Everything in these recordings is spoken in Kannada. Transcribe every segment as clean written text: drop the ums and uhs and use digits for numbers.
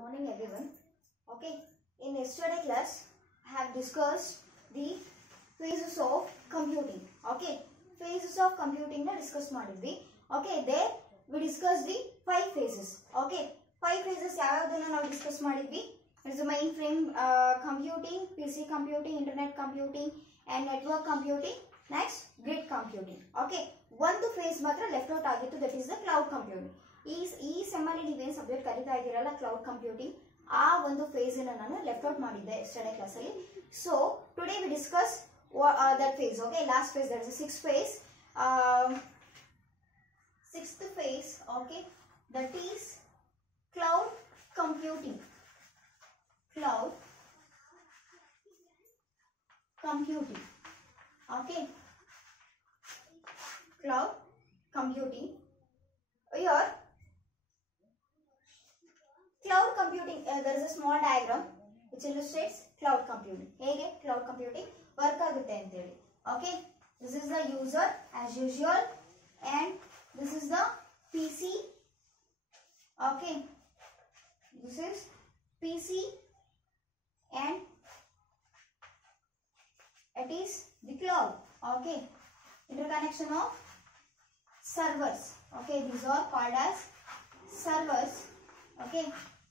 morning everyone. Okay, in yesterday class I have discussed the phases of computing. Okay, phases of computing na discuss ಮಾಡಿದ್ವಿ. Okay, there we discussed the 5 phases. Okay, 5 phases ಯಾವ್ಯಾವುದನ್ನ ನಾವು discuss ಮಾಡಿದ್ವಿ. It is the mainframe computing, PC computing, internet computing and network computing. Next, grid computing. Okay, ಒಂದು phase ಮಾತ್ರ left out ಆಗಿತ್ತು, that is the cloud computing. ಈ ಸೆಮ್ಮಲ್ಲಿ ನೀವೇನು ಸಬ್ಜೆಕ್ಟ್ ಕರೀತಾ ಇದ್ದೀರಲ್ಲ ಕ್ಲೌಡ್ ಕಂಪ್ಯೂಟಿಂಗ್, ಆ ಒಂದು ಫೇಸ್ ನಾನು ಲೆಫ್ಟ್ ಔಟ್ ಮಾಡಿದ್ದೆ ಎಸ್ಟರ್ಡೇ ಕ್ಲಾಸ್ ಅಲ್ಲಿ. So today we discuss that phase. Okay, last phase, that is six phase, sixth phase. Okay, that is cloud computing. Cloud computing. Okay, cloud computing. Here cloud computing, there is a small diagram which illustrates cloud computing. Hege cloud computing work agutte anta heli. Okay, this is the user as usual and this is the PC. Okay, this is PC and it is the cloud. Okay, interconnection of servers. Okay, these are called as servers. Okay,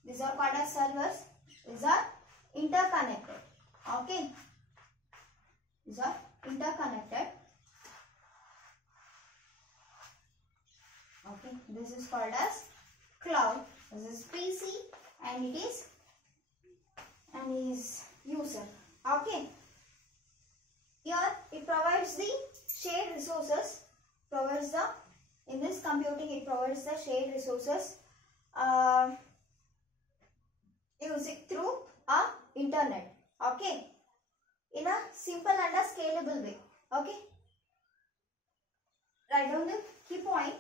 these are called as servers. These are interconnected. Okay, these are interconnected. Okay, this is called as cloud. This is PC and it is user. Okay, here it provides the shared resources. Provides the In this computing, it provides the shared resources using through a internet. Okay, in a simple and a scalable way. Okay, write down the key point.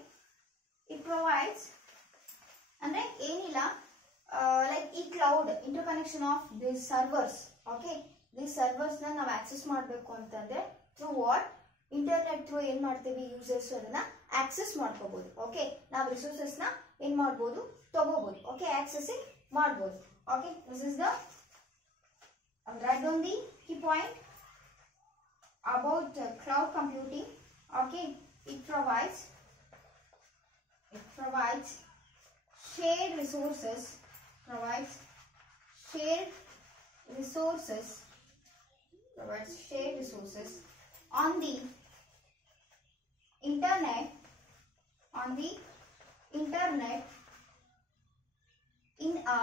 It provides and enilla like e cloud interconnection of these servers. Okay, these servers na ನಾವು access ಮಾಡಬೇಕು ಅಂತಂದ್ರೆ through what? ಇಂಟರ್ನೆಟ್ ಥ್ರೂ ಏನ್ ಮಾಡ್ತೀವಿ, ಯೂಸರ್ಸ್ ಅದನ್ನ ಆಕ್ಸೆಸ್ ಮಾಡ್ಕೋಬಹುದು. ಓಕೆ, ನಾವು ರಿಸೋರ್ಸಸ್ ನ ಏನ್ ಮಾಡಬಹುದು, ತಗೋಬಹುದು. ಓಕೆ, ಆಕ್ಸೆಸಿಂಗ್ ಮಾಡಬಹುದು. Okay, this is the write down the key point about cloud computing. Okay, it provides shared resources, on the internet in a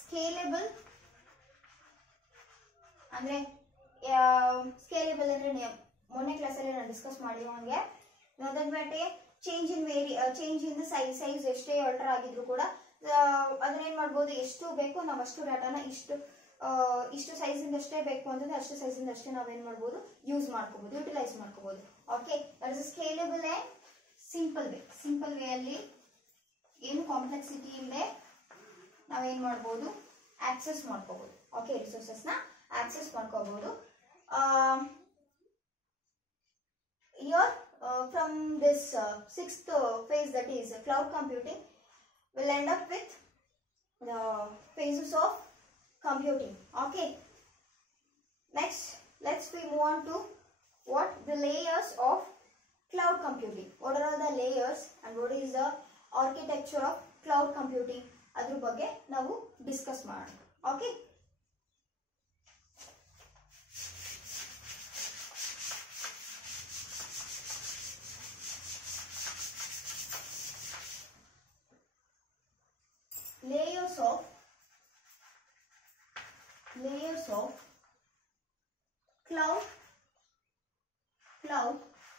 scalable ಅಂದ್ರೆ ಸ್ಕೇಲೆಬಲ್ ಅಂದ್ರೆ ಮೊನ್ನೆ ಕ್ಲಾಸ್ ಅಲ್ಲಿ ನಾನು ಡಿಸ್ಕಸ್ ಮಾಡಿರೋ ಹಾಗೆ ಅದಕ್ಕೆ ಚೇಂಜ್ ಇನ್ ದ ಸೈಜ್ ಎಷ್ಟೇ ಆಲ್ಟರ್ ಆಗಿದ್ರು ಕೂಡ ಅದನ್ನ ಏನ್ ಮಾಡಬಹುದು, ಎಷ್ಟು ಬೇಕೋ ನಾವು ಅಷ್ಟು ಡಾಟಾನ ಇಷ್ಟು ಸೈಜ್ ಇಂದಷ್ಟೇ ಬೇಕು ಅಂತಂದ್ರೆ ಅಷ್ಟು ಸೈಜ್ ಇಂದಷ್ಟೇ ನಾವೇನ್ ಮಾಡಬಹುದು, ಯೂಸ್ ಮಾಡ್ಕೋಬಹುದು, ಯುಟಿಲೈಸ್ ಮಾಡ್ಕೋಬಹುದು. Okay, that is scalable and simple way ಅಲ್ಲಿ ಏನು ಕಾಂಪ್ಲೆಕ್ಸಿಟಿ ಇಲ್ಲದೆ ನಾವೇನ್ ಮಾಡಬಹುದು, ಆಕ್ಸೆಸ್ ಮಾಡ್ಕೋಬಹುದು. ಓಕೆ, ರಿಸೋರ್ಸಸ್ ನ ಆಕ್ಸೆಸ್ ಮಾಡ್ಕೋಬಹುದು. Here from this sixth phase, that is cloud computing, we'll end up with the phases of computing. Okay, next let's we move on to what the layers of cloud computing. What are the layers and what is the architecture of cloud computing, adru ಬಗ್ಗೆ ನಾವು ಡಿಸ್ಕಸ್ ಮಾಡೋಣ. Okay, layers of cloud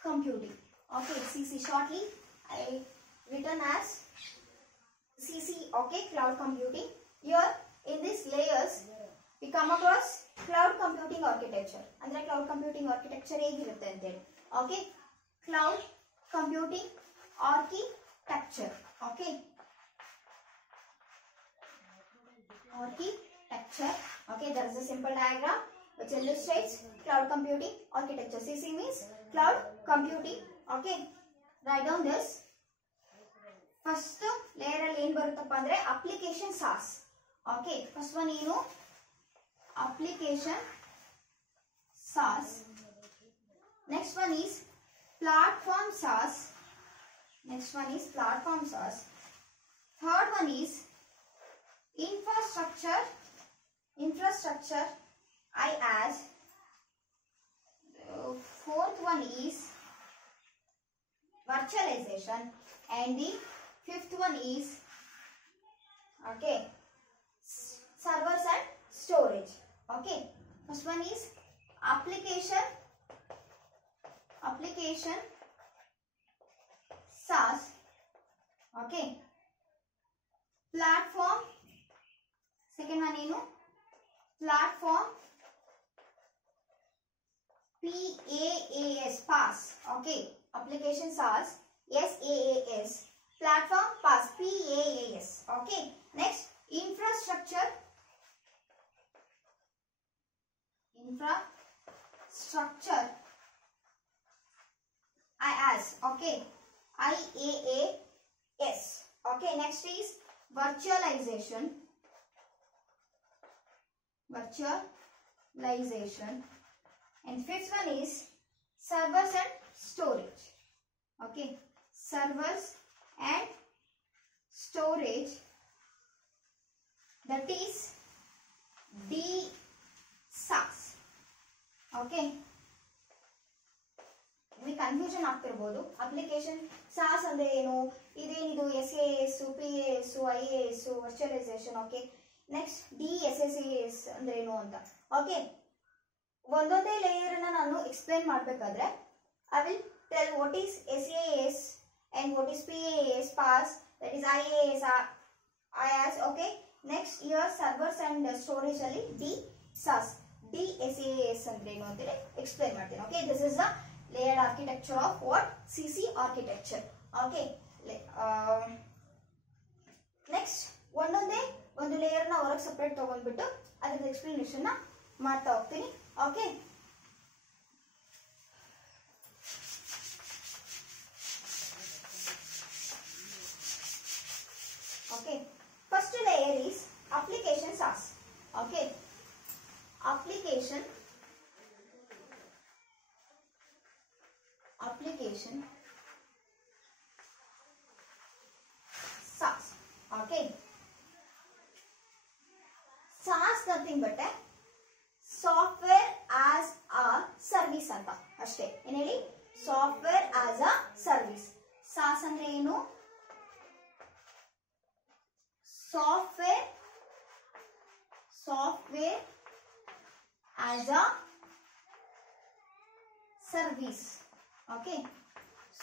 computing. Okay, CC shortly I written as CC. Okay, cloud computing. Here in these layers we come across cloud computing architecture. Andre cloud computing architecture ಹೇಗಿರುತ್ತೆ ಅಂತ ಹೇಳಿ. Okay, cloud computing architecture. Okay, architecture. Okay, there is a simple diagram which illustrates cloud computing architecture. CC means cloud computing. Okay, write down this. First layer ಅಲ್ಲಿ ಏನ್ ಬರುತ್ತಪ್ಪ ಅಂದ್ರೆ application SaaS. Okay, first one ಏನು application SaaS. Next one is platform SaaS. Next one is platform SaaS. Third one is infrastructure IaaS. Fourth one is virtualization, and the fifth one is okay servers and storage. Okay, first one is application SaaS. Okay, platform, second one ಏನು platform PaaS. Okay, application SaaS SaaS, platform PaaS PaaS. Okay, next infrastructure IaaS. Okay, IaaS. Okay, next is virtualization, and fifth one is servers and storage. Okay, servers and storage, that is DSaaS. Okay, ನಿಮಗೆ ಕನ್ಫ್ಯೂಷನ್ ಆಗ್ತಿರಬಹುದು. ಅಪ್ಲಿಕೇಶನ್ ಸಾಸ್ ಅಂದ್ರೆ ಏನು, ಇದೇನಿದು SaaS, PaaS, IaaS, virtualisation. Okay, next DSaaS ಅಂದ್ರೆ ಏನು ಅಂತ. ಓಕೆ, ಒಂದೊಂದೇ ಲೇಯರ್ ಅನ್ನ ನಾನು ಎಕ್ಸ್ಪ್ಲೈನ್ ಮಾಡಬೇಕಾದ್ರೆ I will tell what is SaaS and what is PaaS, that is IaaS. Okay, next here servers and storage ಅಲ್ಲಿ DSaaS ಅಂದ್ರೆ ಏನು ಅಂತ ಎಕ್ಸ್ಪ್ಲೈನ್ ಮಾಡ್ತೀನಿ. Okay, this is the layered architecture of what CC architecture. Okay, next ಒಂದು ಲೇಯರ್ ನ ಹೊರಗೆ ಸೆಪರೇಟ್ ತಗೊಂಡ್ಬಿಟ್ಟು ಅದರ ಎಕ್ಸ್ಪ್ಲನೇಷನ್ ನ ಮಾಡ್ತಾ ಹೋಗ್ತೀನಿ. Okay, okay, first layer is application SaaS. Okay, application SaaS. Okay, SaaS nothing but a software as a service ಅಂತ ಅಷ್ಟೇ. ಏನು ಹೇಳಿ, software as a service. SaaS ಅಂದ್ರೆ ಏನು, software as a service. Okay,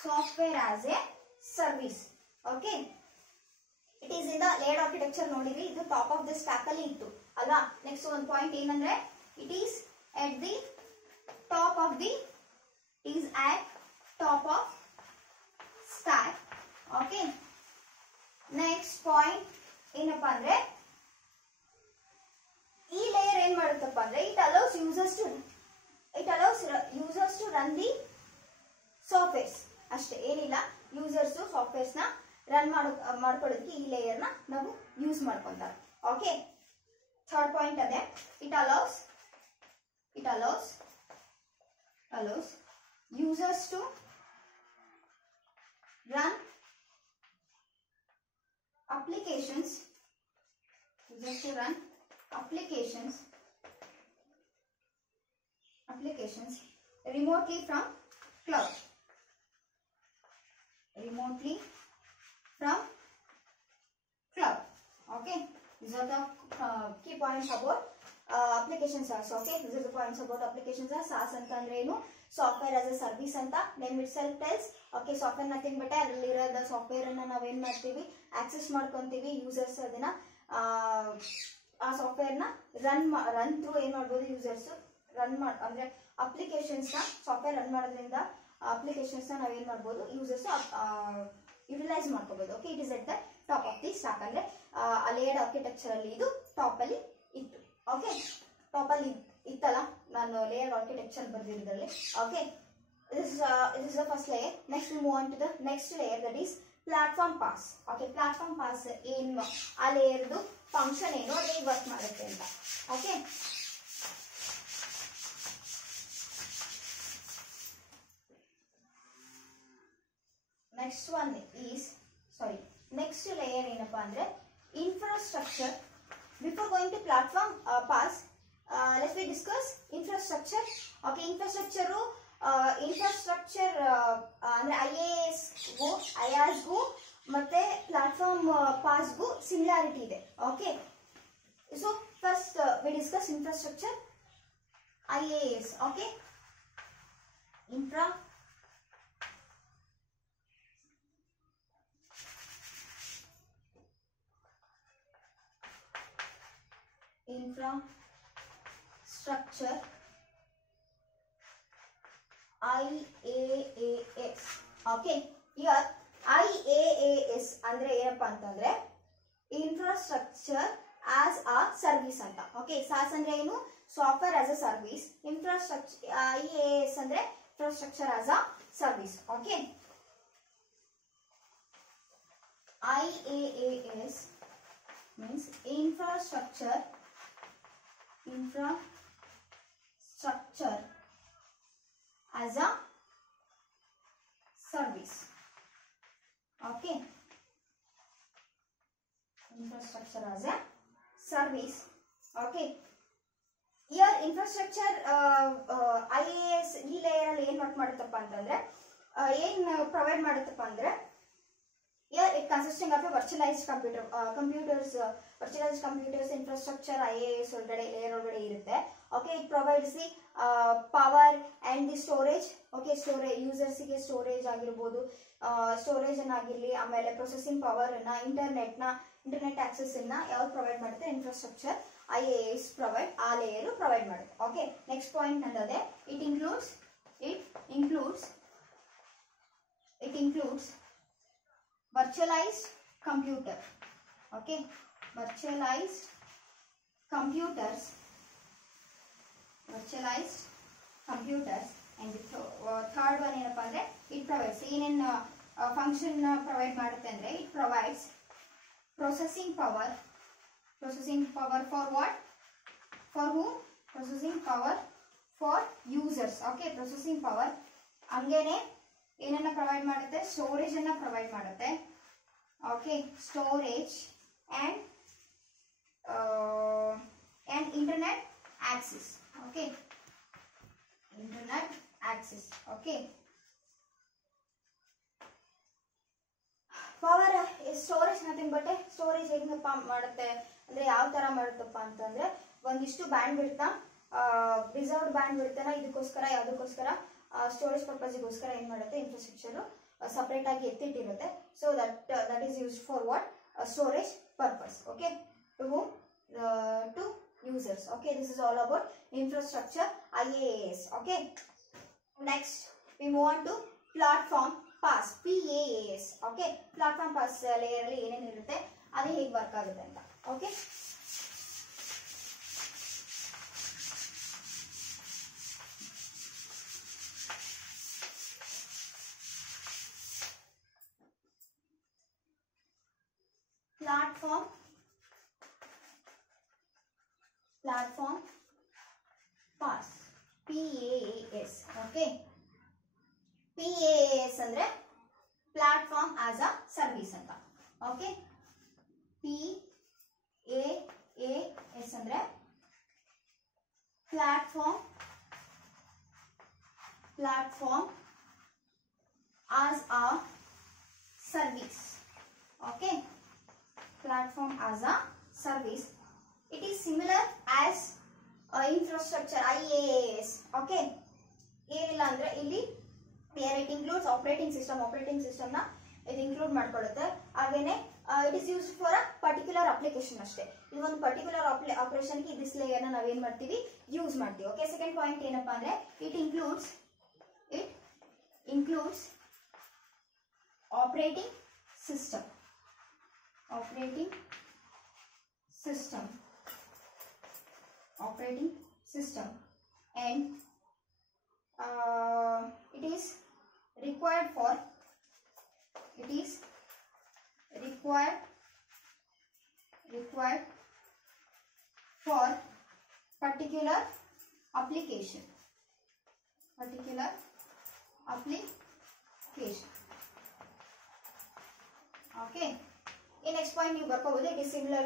software as a service. Okay, it is in the layered architecture. ನೋಡಿರಿ, ಇದು ಟಾಪ್ ಆಫ್ ದ ಸ್ಟ್ಯಾಕ್ ಅಲ್ಲಿ ಇತ್ತು ಅಲ್ವಾ. ನೆಕ್ಸ್ಟ್ ಒಂದು ಪಾಯಿಂಟ್ ಏನಂದ್ರೆ it is at the top of stack. Okay, next point ಏನಪ್ಪಾ ಅಂದ್ರೆ ಈ ಲೇಯರ್ ಏನ್ ಮಾಡುತ್ತಪ್ಪ ಅಂದ್ರೆ it allows users to run the softwares ಅಷ್ಟೇ, ಏನಿಲ್ಲ. ಯೂಸರ್ಸ್ ಸಾಫ್ಟ್ವೇರ್ಸ್ ನ ರನ್ ಮಾಡ್ಕೊಳ್ಳೋದಕ್ಕೆ ಈ ಲೇಯರ್ ನ ನಾವು ಯೂಸ್ ಮಾಡ್ಕೊಂತಾರೆ. ಓಕೆ, ಥರ್ಡ್ ಪಾಯಿಂಟ್ ಅದೇ, it allows users to run applications remotely from cloud. Okay, these are the key points about application SaaS. Okay, these are the points about application SaaS ಅಂತಂದ್ರೆ ಏನು, ಸಾಫ್ಟ್ವೇರ್ ಆಸ್ ಅ ಸರ್ವಿಸ್ ಅಂತ name itself tells. Okay, software nothing but ಅದರಲ್ಲಿರೋದ ಸಾಫ್ಟ್ವೇರ್ ಅನ್ನ ನಾವೇನ್ ಮಾಡ್ತೀವಿ, ಆಕ್ಸೆಸ್ ಮಾಡ್ಕೊಂತೀವಿ. ಯೂಸರ್ಸ್ ಅದನ್ನ ಆ ಸಾಫ್ಟ್ವೇರ್ ನ ರನ್ ಥ್ರೂ ಏನ್ ಮಾಡ್ಬೋದು, ಯೂಸರ್ಸ್ ಅಂದ್ರೆ ಅಪ್ಲಿಕೇಶನ್ಸ್ ನ ಸಾಫ್ಟ್ವೇರ್ ರನ್ ಮಾಡೋದ್ರಿಂದ ಅಪ್ಲಿಕೇಶನ್ಸ್ ನ ನಾವೇನ್ ಮಾಡ್ಬೋದು, ಯೂಸರ್ಸ್ ಯುಟಿಲೈಸ್ ಮಾಡ್ಕೋಬಹುದು. Okay, it is at the top of the stock. ಅಂದ್ರೆ ಲೇಯರ್ಡ್ ಆರ್ಕಿಟೆಕ್ಚರ್ ಅಲ್ಲಿ ಇದು ಟಾಪ್ ಅಲ್ಲಿ ಇತ್ತು. ಓಕೆ, ಟಾಪ್ ಅಲ್ಲಿ ಇತ್ತಲ್ಲ, ನಾನು ಲೇಯರ್ಡ್ ಆರ್ಕಿಟೆಕ್ಚರ್ ಬರ್ದಿರೋದ್ರಲ್ಲಿ. Okay, this is the first layer. Next we move on to the next layer, that is platform pass. Okay, platform pass ಏನು ಆ ಲೇಯರ್ದು ಫಂಕ್ಷನ್ ಏನು ಅದು ಹೇಗೆ ವರ್ಕ್ ಮಾಡುತ್ತೆ ಅಂತ. Okay, next one is next layer ಏನಪ್ಪಾ ಅಂದ್ರೆ infrastructure. Before going to platform pass, let's we discuss infrastructure. Okay, infrastructure ಅಂದ್ರೆ IaaS ಗೂ ಮತ್ತೆ ಪ್ಲಾಟ್ಫಾರ್ಮ್ ಪಾಸ್ ಗೂ ಸಿಮಿಲಾರಿಟಿ ಇದೆ. Okay, so first we discuss infrastructure, IaaS. Okay, infrastructure IaaS. Okay, here IaaS ಅಂದ್ರೆ ಏನಪ್ಪಾ ಅಂತಂದ್ರೆ ಇನ್ಫ್ರಾಸ್ಟ್ರಕ್ಚರ್ ಆಸ್ ಅ ಸರ್ವಿಸ್ ಅಂತ. ಓಕೆ, ಸಾಸ್ ಅಂದ್ರೆ ಏನು, software as a service. Infrastructure IaaS ಅಂದ್ರೆ infrastructure as a service. Okay, IaaS means infrastructure as a service. Okay, infrastructure as a service. Okay, here infrastructure IaaS ಈ ಲೇಯರ್ ಅಲ್ಲಿ ಏನು ವರ್ಕ್ ಮಾಡುತ್ತಪ್ಪ ಅಂತಂದ್ರೆ ಏನು ಪ್ರೊವೈಡ್ ಮಾಡುತ್ತಪ್ಪ ಅಂದ್ರೆ here it consisting of a virtualized virtualized computers infrastructure IaaS ಒಳಗಡೆ ಲೇಯರ್ ಒಳಗಡೆ ಇರುತ್ತೆ. Okay, it provides the power and the storage. Okay, storage users ಗೆ ಸ್ಟೋರೇಜ್ ಆಗಿರಬಹುದು, ಸ್ಟೋರೇಜ್ ಅನ್ನ ಆಗಿರಲಿ, ಆಮೇಲೆ ಪ್ರೊಸೆಸಿಂಗ್ ಪವರ್ ಅನ್ನ, ಇಂಟರ್ನೆಟ್ ಆಕ್ಸೆಸ್ ಅನ್ನ ಯಾವ್ದು ಪ್ರೊವೈಡ್ ಮಾಡುತ್ತೆ, ಇನ್ಫ್ರಾಸ್ಟ್ರಕ್ಚರ್ IaaS ಆ ಲೇಯರ್ ಪ್ರೊವೈಡ್ ಮಾಡುತ್ತೆ. ಓಕೆ, ನೆಕ್ಸ್ಟ್ ಪಾಯಿಂಟ್ ಅನ್ನೋದೇ it includes virtualized computer. Okay, virtualized computers and the third one ಏನಪ್ಪಾ ಅಂದ್ರೆ it provides ಏನೇನ್ ಫಂಕ್ಷನ್ ಪ್ರೊವೈಡ್ ಮಾಡುತ್ತೆ ಅಂದ್ರೆ it provides processing power for what, for whom, processing power for users. Okay, processing power ಹಂಗೇನೆ ಏನನ್ನ ಪ್ರೊವೈಡ್ ಮಾಡುತ್ತೆ, ಸ್ಟೋರೇಜ್ ಅನ್ನ ಪ್ರೊವೈಡ್ ಮಾಡುತ್ತೆ. Okay, storage and internet access. Okay, internet access. Okay, power storage nothing but storage ಹೆಂಗಪ್ಪ ಮಾಡುತ್ತೆ ಅಂದ್ರೆ ಯಾವ ತರ ಮಾಡುತ್ತಪ್ಪ ಅಂತಂದ್ರೆ ಒಂದಿಷ್ಟು ಬ್ಯಾಂಡ್ ಬಿಡ್ತಾ ರಿಸರ್ವ್ಡ್ ಬ್ಯಾಂಡ್ ಬಿಡ್ತಾನ ಇದಕ್ಕೋಸ್ಕರ ಯಾವುದಕ್ಕೋಸ್ಕರ ಸ್ಟೋರೇಜ್ ಪರ್ಪಸ್ಗೋಸ್ಕರ ಏನ್ ಮಾಡುತ್ತೆ ಇನ್ಫ್ರಾಸ್ಟ್ರಕ್ಚರ್ ಸಪರೇಟ್ ಆಗಿ ಎತ್ತಿಟ್ಟಿರುತ್ತೆ. So that is used for what, storage purpose. Okay, to users. Okay, this is all about infrastructure IaaS. Okay, next we move on to platform pass, PaaS. Okay, platform pass layer ಅಲ್ಲಿ ಏನೇನು ಇರುತ್ತೆ ಅದು ಹೇಗೆ ವರ್ಕ್ ಆಗುತ್ತೆ ಅಂತ. Okay, platform pass, PaaS. Okay, PaaS ಅಂದ್ರೆ ಪ್ಲಾಟ್ಫಾರ್ಮ್ ಆಸ್ ಅ ಸರ್ವಿಸ್ ಅಂತ. ಓಕೆ, PaaS ಅಂದ್ರೆ platform as a service. Okay, platform as a service. It is similar as infrastructure IaaS. Okay, ಏನಿಲ್ಲ ಅಂದ್ರೆ ಇಲ್ಲಿ it includes operating system ನ ಇದು ಇನ್ಕ್ಲೂಡ್ ಮಾಡ್ಕೊಳ್ಳುತ್ತೆ. ಹಾಗೇನೆ it is used for a particular application ಅಷ್ಟೇ. ಈ ಒಂದು ಪರ್ಟಿಕ್ಯುಲರ್ ಆಪರೇಷನ್ ಗೆ ದಿಸ್ ಲೇಯರ್ ನ ನಾವೇನ್ ಮಾಡ್ತೀವಿ, ಯೂಸ್ ಮಾಡ್ತೀವಿ. ಓಕೆ, ಸೆಕೆಂಡ್ ಪಾಯಿಂಟ್ ಏನಪ್ಪಾ ಅಂದ್ರೆ it includes operating system and it is required for particular application. Okay. In next point you ಬರ್ಕೋಬಹುದು, it is similar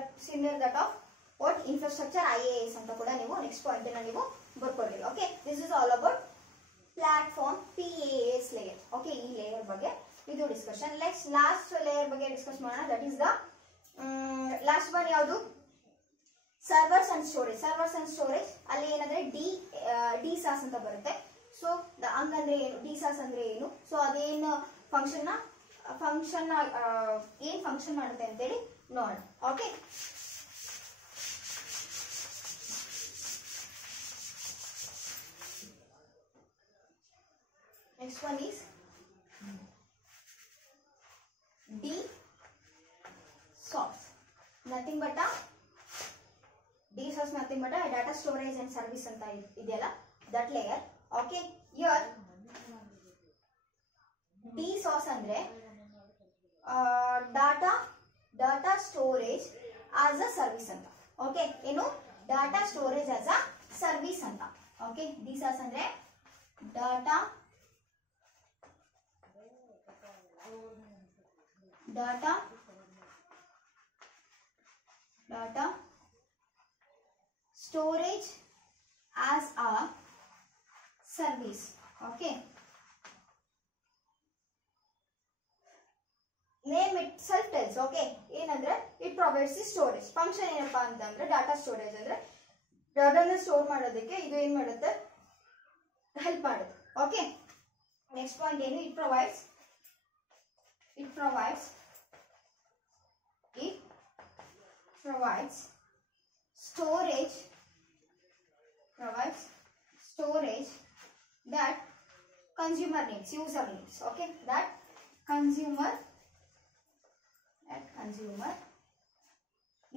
that of what infrastructure IaaS ಅಂತ ಕೂಡ ನೀವು next point ಅನ್ನು ನೀವು ಬರ್ಕೊಳ್ಳಿ. Okay, this is all about platform PaaS layer. Okay, ಈ layer ಬಗ್ಗೆ ಇದು discussion. Next last layer ಬಗ್ಗೆ discuss ಮಾಡೋಣ. That is the last one ಯಾವುದು? Servers and storage. ಅಲ್ಲಿ ಏನಂದ್ರೆ DSaaS ಅಂತ ಬರುತ್ತೆ. ಸೊ ಹಂಗಂದ್ರೆ ಏನು, DSaaS ಅಂದ್ರೆ ಏನು, ಸೊ ಅದೇನು ಫಂಕ್ಷನ್ ಏನ್ ಫಂಕ್ಷನ್ ಮಾಡುತ್ತೆ ಅಂತೇಳಿ ನೋಡೋಣ. Okay, next one is DSaaS. Nothing but DSaaS nothing but a data storage and service anta ideyala, that layer. Okay, here DSaaS andre data storage as a service anta. Okay, eno data storage as a service anta. Okay, DSaaS andre data storage as a service. Okay, name itself tells. Okay, ಏನಂದ್ರೆ it provides the storage function. ಏನಪ್ಪಾ ಅಂತಂದ್ರೆ data storage ಅಂದ್ರೆ ಡಾಟಾನ ಸ್ಟೋರ್ ಮಾಡೋದಕ್ಕೆ ಇದು ಏನು ಮಾಡುತ್ತೆ, ಹೆಲ್ಪ್ ಮಾಡುತ್ತೆ. ಓಕೆ, ನೆಕ್ಸ್ಟ್ ಪಾಯಿಂಟ್ ಏನು, it provides storage that consumer needs, user needs. Okay, that consumer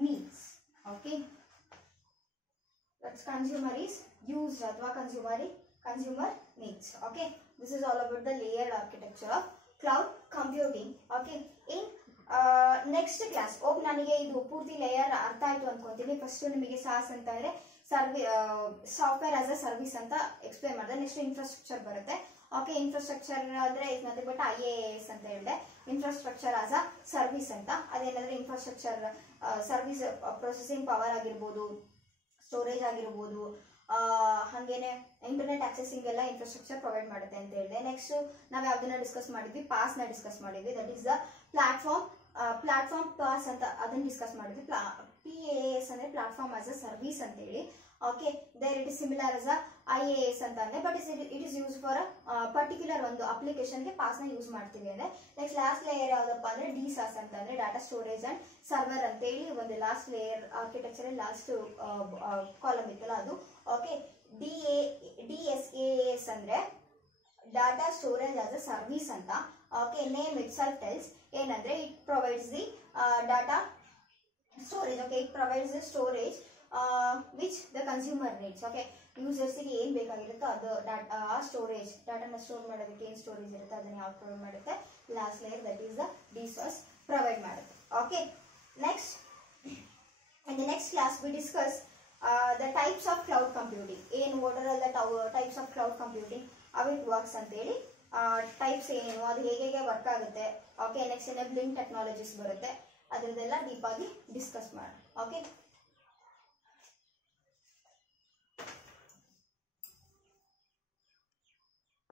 needs. Okay, that's consumer is used athwa consumer needs. Okay, this is all about the layered architecture of cloud computing. Okay, in next class ಹೋಗಿ ನನಗೆ ಇದು ಪೂರ್ತಿ ಲೇಯರ್ ಅರ್ಥ ಆಯ್ತು ಅನ್ಕೊಂತೀನಿ. ಫಸ್ಟ್ ನಿಮಗೆ SaaS ಅಂತ ಅಂದ್ರೆ ಸಾಫ್ಟ್ವೇರ್ ಆಸ್ ಅ ಸರ್ವಿಸ್ ಅಂತ ಎಕ್ಸ್ಪ್ಲೈನ್ ಮಾಡಿದೆ. ನೆಕ್ಸ್ಟ್ ಇನ್ಫ್ರಾಸ್ಟ್ರಕ್ಚರ್ ಬರುತ್ತೆ. ಓಕೆ, ಇನ್ಫ್ರಾಸ್ಟ್ರಕ್ಚರ್ ಅಂದ್ರೆ ಇಸ್ ನಥಿಂಗ್ ಬಟ್ IaaS ಅಂತ ಹೇಳಿದೆ. ಇನ್ಫ್ರಾಸ್ಟ್ರಕ್ಚರ್ ಆಸ್ ಅ ಸರ್ವಿಸ್ ಅಂತ ಅದೇನಂದ್ರೆ ಇನ್ಫ್ರಾಸ್ಟ್ರಕ್ಚರ್ ಸರ್ವಿಸ್ ಪ್ರೊಸೆಸಿಂಗ್ ಪವರ್ ಆಗಿರ್ಬೋದು, ಸ್ಟೋರೇಜ್ ಆಗಿರ್ಬೋದು, ಹಾಗೇನೆ ಇಂಟರ್ನೆಟ್ ಆಕ್ಸೆಸಿಂಗ್ ಎಲ್ಲ ಇನ್ಫ್ರಾಸ್ಟ್ರಕ್ಚರ್ ಪ್ರೊವೈಡ್ ಮಾಡುತ್ತೆ ಅಂತ ಹೇಳಿದೆ. ನೆಕ್ಸ್ಟ್ ನಾವು ಯಾವ್ದನ್ನ ಡಿಸ್ಕಸ್ ಮಾಡಿದ್ವಿ, ಪಾಸ್ ನ ಡಿಸ್ಕಸ್ ಮಾಡಿದ್ವಿ. That is the platform pass ಅಂತ ಅದನ್ನ ಡಿಸ್ಕಸ್ ಮಾಡಿದ್ವಿ. PaaS ಅಂದ್ರೆ ಪ್ಲಾಟ್ಫಾರ್ಮ್ ಆಸ್ ಅ ಸರ್ವಿಸ್ ಅಂತ ಹೇಳಿ. Okay, there it is similar as a IaaS ಅಂತ ಅಂದ್ರೆ, but it is use for particular ಒಂದು ಅಪ್ಲಿಕೇಶನ್ಗೆ ಪಾಸ್ ನ ಯೂಸ್ ಮಾಡ್ತೀವಿ ಅಂದ್ರೆ. ನೆಕ್ಸ್ಟ್ ಲಾಸ್ಟ್ ಲೇಯರ್ ಯಾವ್ದಪ್ಪ ಅಂದ್ರೆ DSaaS ಅಂತ ಅಂದ್ರೆ ಡಾಟಾ ಸ್ಟೋರೇಜ್ ಅಂಡ್ ಸರ್ವರ್ ಅಂತ ಹೇಳಿ ಒಂದು last layer architecture last column ಇತ್ತಲ್ಲ ಅದು. ಓಕೆ, DSaaS ಅಂದ್ರೆ data storage as a service ಅಂತ. Okay, name itself tells ಏನಂದ್ರೆ it provides the data storage. Okay, it provides the storage which the consumer needs. Okay, users ಗೆ ಏನು ಬೇಕಾಗಿರುತ್ತೋ ಅದು ಸ್ಟೋರೇಜ್, ಡಾಟಾನ ಸ್ಟೋರ್ ಮಾಡೋದಕ್ಕೆ ಏನು ಸ್ಟೋರೇಜ್ ಇರುತ್ತೆ ಅದನ್ನ ಯಾವ ಪ್ರೊವೈಡ್ ಮಾಡುತ್ತೆ, last layer that is the DSaaS provide ಮಾಡುತ್ತೆ. Okay, next in the next class we discuss the types of cloud computing. ಏನು what are all the types of cloud computing, how it works ಅಂತ ಹೇಳಿ, ಟೈಪ್ಸ್ ಏನು, ಅದು ಹೇಗೆ ವರ್ಕ್ ಆಗುತ್ತೆ. ಓಕೆ, ನೆಕ್ಸ್ಟ್ ಎನೇಬಲಿಂಗ್ ಟೆಕ್ನಾಲಜೀಸ್ ಬರುತ್ತೆ, ಅದರದೆಲ್ಲ ಡೀಪ್ ಆಗಿ ಡಿಸ್ಕಸ್ ಮಾಡೋಣ. ಓಕೆ.